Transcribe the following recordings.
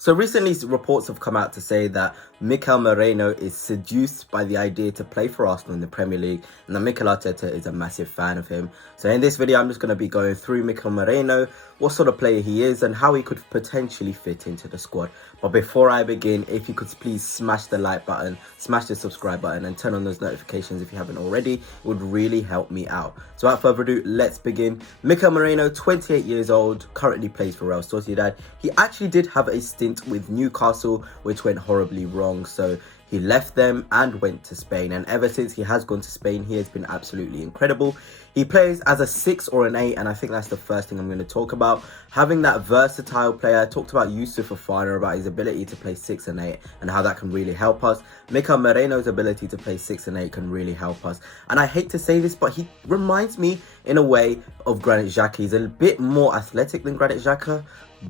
So recently, reports have come out to say that MIKEL Moreno is seduced by the idea to play for Arsenal in the Premier League, and that MIKEL Arteta is a massive fan of him. So in this video, I'm just going to be going through MIKEL Moreno, what sort of player he is, and how he could potentially fit into the squad. But before I begin, if you could please smash the like button, smash the subscribe button, and turn on those notifications if you haven't already, it would really help me out. So without further ado, let's begin. MIKEL Moreno, 28 years old, currently plays for Real Sociedad. He actually did have a stint with Newcastle, which went horribly wrong, so he left them and went to Spain, and ever since he has gone to Spain, he has been absolutely incredible. He plays as a 6 or an 8, and I think that's the first thing I'm going to talk about. Having that versatile player. I talked about Yusuf Fofana, about his ability to play 6 and 8 and how that can really help us. MIKEL Moreno's ability to play 6 and 8 can really help us. And I hate to say this, but he reminds me in a way of Granit Xhaka. He's a bit more athletic than Granit Xhaka,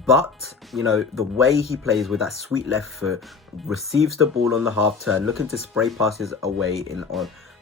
but you know, the way he plays with that sweet left foot, receives the ball on the half turn, looking to spray passes away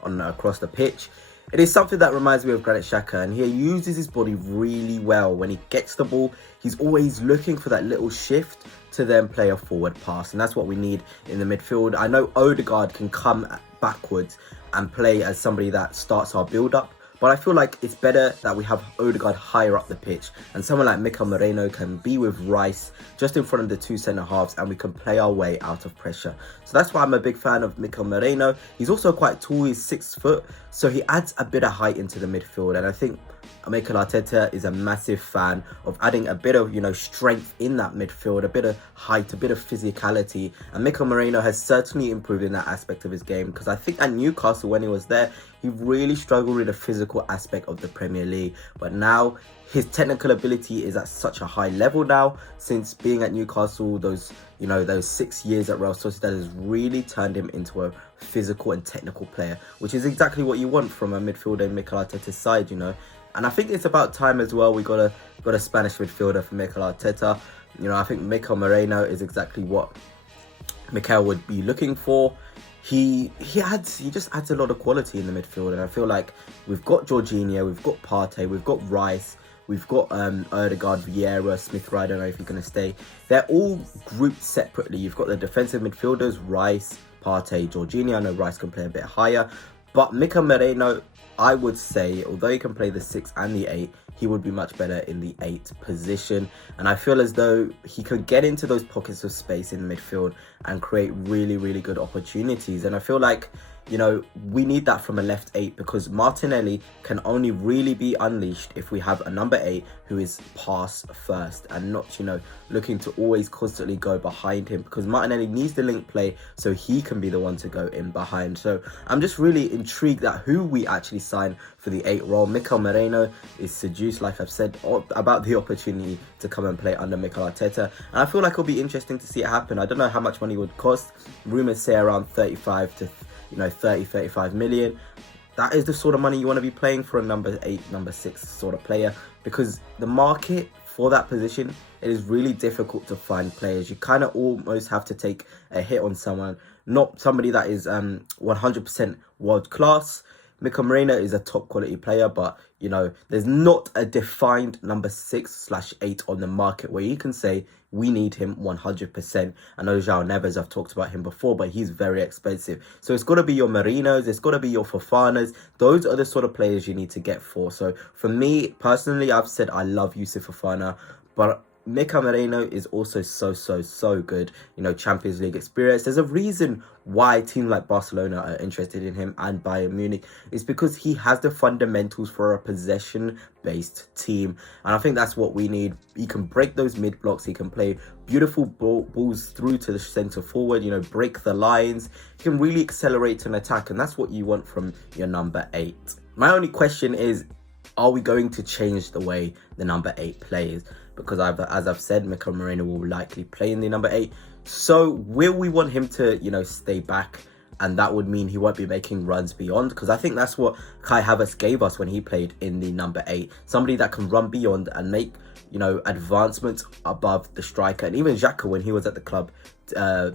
on across the pitch. It is something that reminds me of Granit Xhaka, and he uses his body really well. When he gets the ball, he's always looking for that little shift to then play a forward pass, and that's what we need in the midfield. I know Odegaard can come backwards and play as somebody that starts our build-up, but I feel like it's better that we have Odegaard higher up the pitch, and someone like MIKEL Moreno can be with Rice just in front of the two centre-halves, and we can play our way out of pressure. So that's why I'm a big fan of MIKEL Moreno. He's also quite tall, he's 6 foot, so he adds a bit of height into the midfield, and I think MIKEL Arteta is a massive fan of adding a bit of, strength in that midfield, a bit of height, a bit of physicality. And MIKEL Moreno has certainly improved in that aspect of his game, because I think at Newcastle, when he was there, he really struggled with the physical aspect of the Premier League. But now his technical ability is at such a high level now, since being at Newcastle, those 6 years at Real Sociedad has really turned him into a physical and technical player, which is exactly what you want from a midfielder in MIKEL Arteta's side, And I think it's about time as well. We got a Spanish midfielder for MIKEL Arteta. I think MIKEL Moreno is exactly what MIKEL would be looking for. He just adds a lot of quality in the midfield, and I feel like we've got Jorginho, we've got Partey, we've got Rice, we've got Odegaard, Vieira, Smith Rowe. I don't know if he's going to stay. They're all grouped separately. You've got the defensive midfielders, Rice, Partey, Jorginho. I know Rice can play a bit higher, but MIKEL Moreno, I would say, although he can play the 6 and the 8, he would be much better in the 8 position. And I feel as though he could get into those pockets of space in the midfield and create really, really good opportunities. And I feel like, we need that from a left 8, because Martinelli can only really be unleashed if we have a number 8 who is pass first and not, looking to always constantly go behind him, because Martinelli needs the link play so he can be the one to go in behind. So I'm just really intrigued at who we actually sign for the 8 role. MIKEL Moreno is seduced, like I've said, about the opportunity to come and play under MIKEL Arteta, and I feel like it'll be interesting to see it happen. I don't know how much money it would cost. Rumours say around 35 million. That is the sort of money you want to be playing for a number 8, number 6 sort of player, because the market for that position, it is really difficult to find players. You kind of almost have to take a hit on someone, not somebody that is 100% world class. MIKEL Moreno is a top quality player, but there's not a defined number 6/8 on the market where you can say we need him 100%. I know João Neves, I've talked about him before, but he's very expensive. So it's got to be your Marinos, it's got to be your Fofanas. Those are the sort of players you need to get for. So for me personally, I've said I love Yusuf Fofana, but MIKEL Moreno is also so good. Champions League experience. There's a reason why teams like Barcelona are interested in him and Bayern Munich. It's because he has the fundamentals for a possession-based team. And I think that's what we need. He can break those mid-blocks. He can play beautiful balls through to the centre forward, break the lines. He can really accelerate an attack. And that's what you want from your number 8. My only question is, are we going to change the way the number 8 plays? Because as I've said, MIKEL Moreno will likely play in the number 8. So will we want him to, stay back? And that would mean he won't be making runs beyond, because I think that's what Kai Havertz gave us when he played in the number 8. Somebody that can run beyond and make you know, advancement above the striker. And even Xhaka, when he was at the club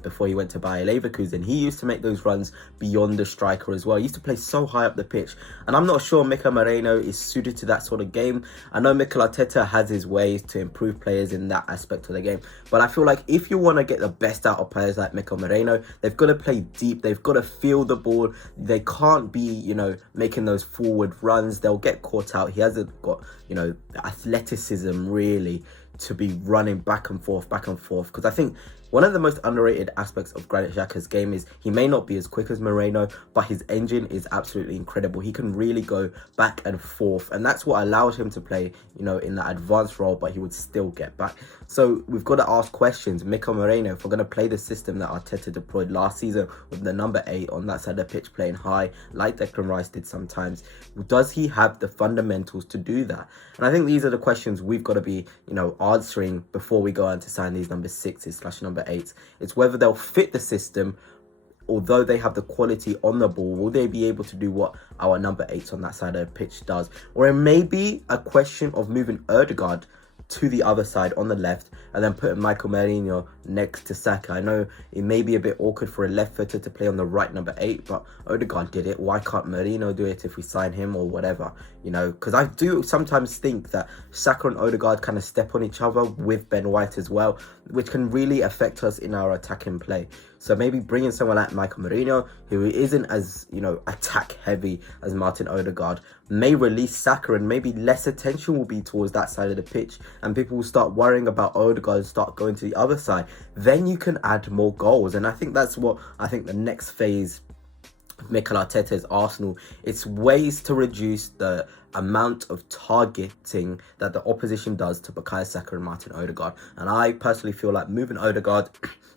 before he went to Bayer Leverkusen, he used to make those runs beyond the striker as well. He used to play so high up the pitch, and I'm not sure MIKEL Moreno is suited to that sort of game. I know Mikel Arteta has his ways to improve players in that aspect of the game, but I feel like if you want to get the best out of players like MIKEL Moreno, they've got to play deep, they've got to feel the ball, they can't be, you know, making those forward runs. They'll get caught out. He hasn't got, you know, the athleticism really to be running back and forth, because I think one of the most underrated aspects of Granit Xhaka's game is he may not be as quick as Moreno, but his engine is absolutely incredible. He can really go back and forth, and that's what allowed him to play, you know, in that advanced role, but he would still get back. So we've got to ask questions. MIKEL Moreno, if we're going to play the system that Arteta deployed last season with the number 8 on that side of the pitch playing high, like Declan Rice did sometimes, does he have the fundamentals to do that? And I think these are the questions we've got to be, you know, answering before we go on to sign these number 6s / number 8s. It's whether they'll fit the system. Although they have the quality on the ball, will they be able to do what our number 8s on that side of the pitch does? Or it may be a question of moving Odegaard to the other side on the left and then putting Michael Marino next to Saka. I know it may be a bit awkward for a left footer to play on the right number 8, but Odegaard did it. Why can't Marino do it if we sign him or whatever? You know, because I do sometimes think that Saka and Odegaard kind of step on each other with Ben White as well, which can really affect us in our attacking play. So maybe bringing someone like Michael Marino, who isn't as, you know, attack heavy as Martin Odegaard, may release Saka, and maybe less attention will be towards that side of the pitch, and people will start worrying about Odegaard and start going to the other side. Then you can add more goals, and I think that's what I think the next phase of Mikel Arteta's Arsenal. It's ways to reduce the amount of targeting that the opposition does to Bukayo Saka and Martin Odegaard. And I personally feel like moving Odegaard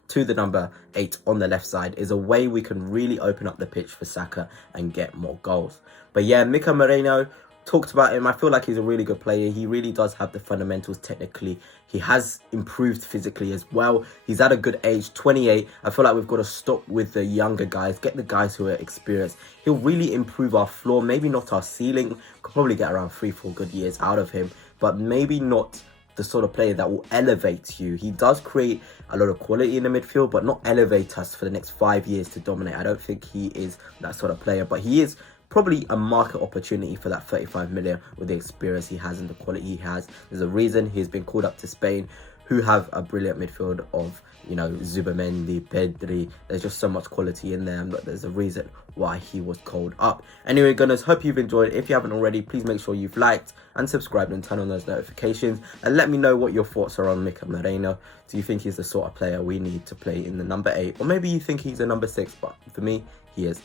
to the number 8 on the left side is a way we can really open up the pitch for Saka and get more goals. But yeah, MIKEL Moreno, talked about him. I feel like he's a really good player. He really does have the fundamentals technically. He has improved physically as well. He's at a good age, 28. I feel like we've got to stop with the younger guys, get the guys who are experienced. He'll really improve our floor, maybe not our ceiling. Could probably get around 3-4 good years out of him, but maybe not the sort of player that will elevate you. He does create a lot of quality in the midfield, but not elevate us for the next 5 years to dominate. I don't think he is that sort of player, but he is probably a market opportunity for that 35 million with the experience he has and the quality he has. There's a reason he's been called up to Spain, who have a brilliant midfield of, you know, Zubamendi, Pedri. There's just so much quality in there, but there's a reason why he was called up. Anyway, gunners, hope you've enjoyed. If you haven't already, please make sure you've liked and subscribed and turn on those notifications, and let me know what your thoughts are on MIKEL Moreno. Do you think he's the sort of player we need to play in the number 8, or maybe you think he's a number 6? But for me, he is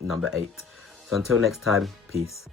number 8. So until next time, peace.